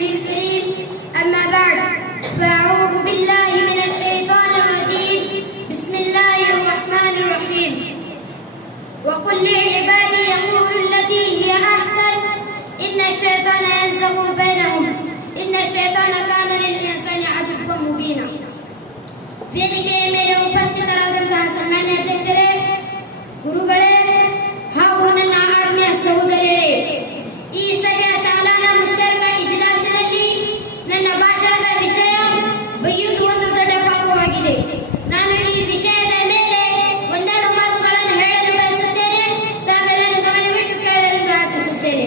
وجهه الكريم. أما بعد، فأعوذ بالله من الشيطان الرجيم. بسم الله الرحمن الرحيم. وقل لعبادي يقولوا التي هي أحسن إن الشيطان ينزغ بينهم إن الشيطان كان للإنسان عدوا مبينا. ವೇದಿಕೆಯ ಮೇಲೆ ಉಪಸ್ಥಿತರಾದಂತಹ ಸನ್ಮಾನ್ಯ ಅಧ್ಯಕ್ಷರೇ, ಗುರುಗಳೇ ಹಾಗೂ ನನ್ನ ಆತ್ಮೀಯ ಸಹೋದರರೇ, ಈ ಸಭೆಯ ಸಾಲಾನ ಮುಷ್ತರಕ ಇಜ್ಲಾಸಿನಲ್ಲಿ ನನ್ನ ಭಾಷಣದ ವಿಷಯ ಬೈಯುವುದು ಒಂದು ದೊಡ್ಡ ಪಾಪವಾಗಿದೆ. ನಾನು ಈ ವಿಷಯದ ಮೇಲೆ ಒಂದೆರಡು ಮಾತುಗಳನ್ನು ಹೇಳಲು ಬಯಸುತ್ತೇನೆ. ತಾವೆಲ್ಲರೂ ಗಮನವಿಟ್ಟು ಕೇಳಲೆಂದು ಆಶಿಸುತ್ತೇನೆ.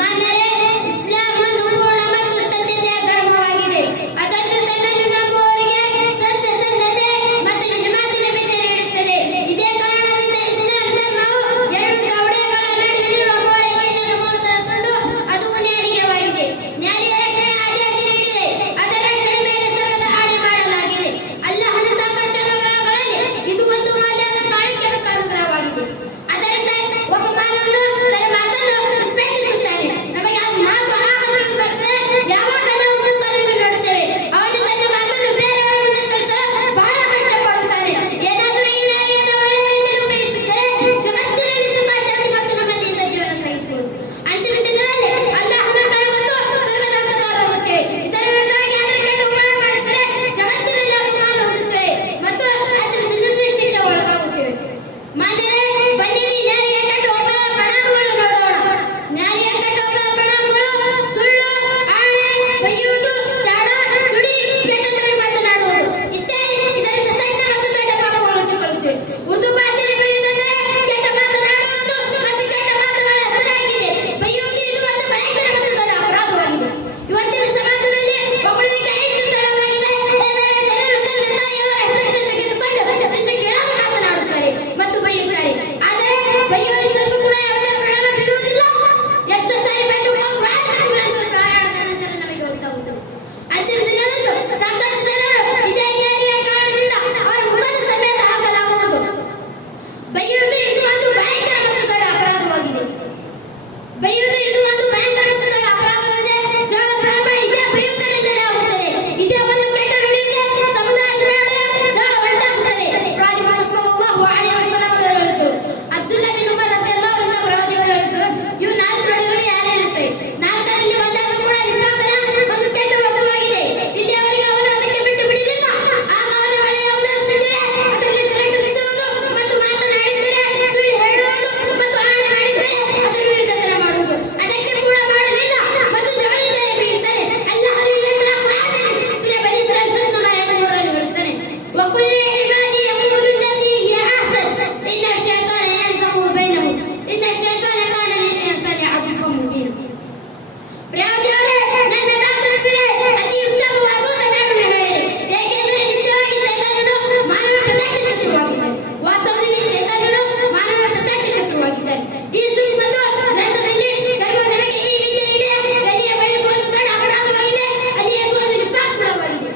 ಮಾನ್ಯರೇ, ಇಸ್ಲಾಂ ಒಂದು ಪೂರ್ಣ ಮತ್ತು ಸ್ವಚ್ಛತೆಯ ಧರ್ಮವಾಗಿದೆ. ಅದನ್ನು ತನ್ನನ್ನು ನಂಬುವವರಿಗೆ ಸ್ವಚ್ಛ ಸಂಧತೆ ಮತ್ತು ನಿಜಮಾತಿನ ಬಿತ್ತೆ ನೀಡುತ್ತದೆ. ಇದೇ ಕಾರಣದಿಂದ ಇಸ್ಲಾಂ ಧರ್ಮವು ಎರಡು ದವಡೆಗಳ ನಡುವಿರುವ ಗೋಡೆಗಿಲ್ಲದ ಮೋಸಗೊಂಡು ಅದು ನ್ಯಾಯವಾಗಿದೆ. ನ್ಯಾಯ ರಕ್ಷಣೆ ಆದೇಶ ನೀಡಿದೆ. ಅದರ ರಕ್ಷಣೆ ಮೇಲೆ ಸ್ವರ್ಗದ ಆಣೆ ಮಾಡಲಾಗಿದೆ. ಅಲ್ಲಾಹನ ಸಂಕಷ್ಟಗಳಲ್ಲಿ ಇದು ಒಂದು ಮೌಲ್ಯದ ಕಾಣಿಕೆ ಮತ್ತು ಅನುಗ್ರಹವಾಗಿದೆ. ಅದರಿಂದ ಒಬ್ಬ ಮಾನವನು ತನ್ನ ಮಾತನ್ನು ಸ್ಪರ್ಶಿಸುತ್ತಾನೆ. ನಮಗೆ ಆ ಮಾತು ಆಗ ತಿಳಿದು ಬರುತ್ತದೆ ಯಾವಾಗ ನಾವು ಮೂಕರನ್ನು ನೋಡುತ್ತೇವೆ. ಅವನು ತನ್ನ ಮಾತನ್ನು ಬೇರೆಯವರ ಮುಂದೆ ತಿಳಿಸಲು ಬಹಳ ಕಷ್ಟಪಡುತ್ತಾನೆ. ಏನಾದರೂ ಈ ನ್ಯಾಯವನ್ನು ಒಳ್ಳೆಯವರಿಂದಲೇ ಉಪಯೋಗಿಸಿದರೆ ಜಗತ್ತಿನಲ್ಲಿ ಸುಖ ಶಾಂತಿ ಮತ್ತು ನೆಮ್ಮದಿಯಿಂದ ಜೀವನ ಸಾಗಿಸಬಹುದು. ಅಂತಿಮ ದಿನದಲ್ಲಿ ಅಲ್ಲಾಹನ ಕಡೆ ಮತ್ತು ಸ್ವರ್ಗದ ಹಕ್ಕದಾರರಾಗುತ್ತೇವೆ. ಇದರ ವಿರುದ್ಧವಾಗಿ ಅದರ ಕೆಟ್ಟ ಉಪಾಯ ಮಾಡಿದರೆ ಜಗತ್ತಿನಲ್ಲಿ ಅಪಮಾನ ಹೊಂದುತ್ತೇವೆ ಮತ್ತು ಅಂತಿಮ ದಿನದಲ್ಲಿ ಶಿಕ್ಷೆ ಒಳಗಾಗುತ್ತೇವೆ. ಮಾನ್ಯರೇ, ಬನ್ನಿರಿ ನ್ಯಾಯ ಕೆಟ್ಟ ಒಬ್ಬರ ಪರಿಣಾಮಗಳು ನೋಡೋಣ. ನ್ಯಾಯ ಕೆಟ್ಟ ಒಬ್ಬರ ಪರಿಣಾಮಗಳು ಸುಳ್ಳು, ಆಣೆ, ಬೈಯುವುದು, ಚಾಡ, ಚುಡಿ, ಕೆಟ್ಟತನ ಮಾತನಾಡುವುದು ಇತ್ಯಾದಿ. ಇದರಿಂದ ಸಣ್ಣ ಮತ್ತು ದೊಡ್ಡ ಪಾಪಗಳು ಹುಟ್ಟಿಕೊಳ್ಳುತ್ತವೆ. ಉರ್ದು ಭಾಷೆಯಲ್ಲಿ ಬೈಯುವುದೆಂದರೆ ಕೆಟ್ಟ ಮಾತನಾಡುವುದು ಮತ್ತು ಕೆಟ್ಟ ಮಾತುಗಳ ಹೆಸರಾಗಿದೆ. ಬೈಯುವುದು ಇದು ಒಂದು ಭಯಂಕರ ಮತ್ತು ದೊಡ್ಡ ಅಪರಾಧವಾಗಿದೆ. ಇವತ್ತಿನ ಸಮಾಜದಲ್ಲಿ ಹೊಗಳುವಿಕೆ ಹೆಚ್ಚು ಸರಳವಾಗಿದೆ. ಏಕೆಂದರೆ ಜನರು ತನ್ನ ತಾಯಿಯವರ ಹೆಸರನ್ನು ತೆಗೆದುಕೊಂಡು ವಿಷಕ್ಕಿಳಿದು ಮಾತನಾಡುತ್ತಾರೆ ಮತ್ತು ಬೈಯುತ್ತಾರೆ. ಆದರೆ ಬೈಯುವಲ್ಲಿ ಸ್ವಲ್ಪ ಕೂಡ ಯಾವುದೇ ಪರಿಣಾಮ ಬೀರುವುದಿಲ್ಲ. ಎಷ್ಟೋ ಸಾರಿ ಬೈದು ಪ್ರಯಾಣದ ನಂತರ ನಮಗೆ ಗೊತ್ತಾಗುತ್ತದೆ. ಅಂತಿಮ ದಿನದಂದು ಸಾಕಷ್ಟು ಜನರು ಇದೇ ನ್ಯಾಯ ಕಾರಣದಿಂದ ಅವರ ಮುಖದ ಸಮೇತ ಹಾಕಲಾಗುವುದು. ಬೈಯುವುದು ಇದು ಒಂದು ಭಯಂಕರ ಮತ್ತು ದೊಡ್ಡ ಅಪರಾಧವಾಗಿದೆ. ಬೈಯುವುದು ಇದು ಒಂದು ಭಯಂಕರ ಮತ್ತು ದೊಡ್ಡ ಅಪರಾಧವಾಗಿದೆ. ಜಗಳ ಪ್ರಾರಂಭ ಇದೇ ಬೈಯುವುದರಿಂದಲೇ ಆಗುತ್ತದೆ. ಇದೇ ಒಂದು ಕೆಟ್ಟ ನುಡಿ ಇದೆ. ಸಮುದಾಯದ ನಡುವೆ ಜಗಳ ಉಂಟಾಗುತ್ತದೆ. ಪ್ರವಾದಿ ಮುಹಮ್ಮದ್ ಸಲ್ಲಲ್ಲಾಹು ಅಲೈಹಿ ವಸಲ್ಲಂ ಅವರು ಹೇಳಿದರು, ಅಬ್ದುಲ್ಲಾ ಬಿನ್ ಉಮರ್ ರದಿಯಲ್ಲಾಹು ಅನ್ಹು ಪ್ರವಾದಿಯವರು ಹೇಳಿದರು, ಇವು ನಾಲ್ಕು ನುಡಿಗಳು ಯಾರೇಳುತ್ತವೆ. ನಾಲ್ಕರಲ್ಲಿ ಒಂದಾದ ಕೂಡ ನಿಫಾಕನ ಒಂದು ಕೆಟ್ಟ ವಸ್ತುವಾಗಿದೆ. ಇಲ್ಲಿಯವರೆಗೆ ಅವನು ಅದಕ್ಕೆ ಬಿಟ್ಟು ಬಿಡಲಿಲ್ಲ. ಆಗ ಅವನು ಒಳ್ಳೆಯ ಉದಾಹರಿಸಿದರೆ ಅದರಲ್ಲಿ ತಿರುಗಿಸುವುದು ಮತ್ತು ಮಾತನಾಡಿದ್ದರೆ ಸುಳ್ಳು ಹೇಳುವುದು ಮತ್ತು ಆಣೆ ಮಾಡಿದ್ದರೆ ಅದರ ವಿರುದ್ಧತನ ಮಾಡುವುದು ಅದಕ್ಕೆ ಕೂಡ ಮಾಡಲಿಲ್ಲ ಮತ್ತು ಜಗಳಿದ್ದರೆ ಬೀಯುತ್ತಾರೆ. ಅಲ್ಲಾಹನು ಇದನ್ನು ಕುರಾನ್ನಲ್ಲಿ ಸೂರೆ ಬನಿ ಇಸ್ರಾಯೀಲ್ ಸೂರೆ ನಂಬರ್ 53ರಲ್ಲಿ ಹೇಳುತ್ತಾನೆ, ವಕುಲ್ ಲಿಇಬಾದಿ ಯಕೂಲು ಅಲ್ಲತಿ ಹಿಯ ಅಹ್ಸನ್ ಇನ್ನ ಶೈತಾನ ಯನ್ಜಗು ಬೈನಹುಂ ಇನ್ನ ಶೈತಾನ ಕಾನ ಲಿಲ್ಇನ್ಸಾನಿ ಅದುವ್ವನ್ ಮುಬೀನ. ಪ್ರವಾದಿಯವರೇ, ನನ್ನ ದಾಸರಿಗೆ ಅತಿ ಉತ್ತಮವಾದುದನ್ನು ಹೇಳಿರಿ. ಏಕೆಂದರೆ ನಿಜವಾಗಿ ಶೈತಾನನು ಮಾನವ ಪ್ರತ್ಯಕ್ಷ ಶತ್ರುವಾಗಿದ್ದಾನೆ. ವಾಸ್ತವದಲ್ಲಿ ಶೈತಾನನು ಮಾನವ ಪ್ರತ್ಯಕ್ಷ ಶತ್ರುವಾಗಿದ್ದಾನೆ. ಈ ಸುಳ್ಳು ಮತ್ತು ಗ್ರಂಥದಲ್ಲಿ ಧರ್ಮ ನಮಗೆ ಈ ರೀತಿ ನೀಡಿದೆ. ಅಲ್ಲಿಯ ಬೈಯುವುದು ಒಂದು ದೊಡ್ಡ ಅಪರಾಧವಾಗಿದೆ. ಅಲ್ಲಿಯದು ಒಂದು ನಿಫಾಕ್ ಗುಣವಾಗಿದೆ.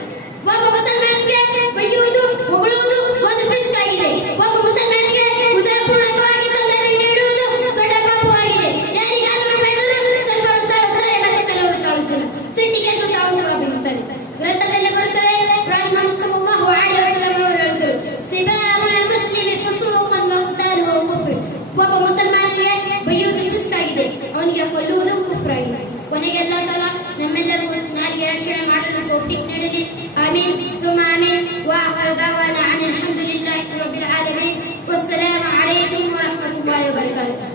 ಒಬ್ಬ ಮುಸಲ್ಮಾನನಿಗೆ ಬೈಯುವುದು, ಹೊಗಳುವುದು ಒಂದು ಫಿಸ್ಕ್ ಆಗಿದೆ. ಒಬ್ಬ ಮುಸಲ್ಮಾನನಿಗೆ ಹೃದಯಪೂರ್ವಕವಾಗಿ ತೊಂದರೆ ನೀಡುವುದು ದೊಡ್ಡ ಪಾಪವಾಗಿದೆ. ಯಾರಿಗಾದರೂ ಬೈದರೂ ಸ್ವಲ್ಪ ಹೊತ್ತು ತಾಳುತ್ತಾರೆ ಮತ್ತು ಕೆಲವರು ತಾಳುತ್ತಿಲ್ಲ. ಸಿಟ್ಟಿಗೆದ್ದು ತಾವು ಕೂಡ ಬೀಳುತ್ತಾರೆ. ಗ್ರಂಥದಲ್ಲಿ ಬರುತ್ತದೆ, ಪ್ರವಾದಿ ಮುಹಮ್ಮದ್ ಸಲ್ಲಲ್ಲಾಹು ಅಲೈಹಿ ವಸಲ್ಲಂ ಅವರು ಹೇಳಿದರು, ಸಿಬಾಬುಲ್ ಮುಸ್ಲಿಮಿ ಫುಸೂಕನ್ ವ ಕಿತಾಲುಹು ಕುಫ್ರ್. ಒಬ್ಬ ಮುಸಲ್ಮಾನನಿಗೆ ಬೈಯುವುದು ಫಿಸ್ಕ್ ಆಗಿದೆ, ಅವನಿಗೆ ಕೊಲ್ಲುವುದು ಕುಫ್ರ್ ಆಗಿದೆ. ಕೊನೆಗೆ ಅಲ್ಲಾಹ್ ತಾಲಾ ನಮ್ಮೆಲ್ಲರಿಗೂ ನಾಲಿಗೆ ರಕ್ಷಣೆ ಮಾಡಲು ತೌಫೀಕ್ ನೀಡಲಿ. ಆಮೀನ್ ಥುಮ್ಮ ಆಮೀನ್. ವಾಖಿರು ದಅವಾನಾ ಅನಿಲ್ ಹಮ್ದುಲಿಲ್ಲಾಹಿ ರಬ್ಬಿಲ್ ಆಲಮೀನ್. ವಸ್ಸಲಾಮು ಅಲೈಕುಂ ವರಹ್ಮತುಲ್ಲಾಹಿ ವಬರಕಾತುಹು.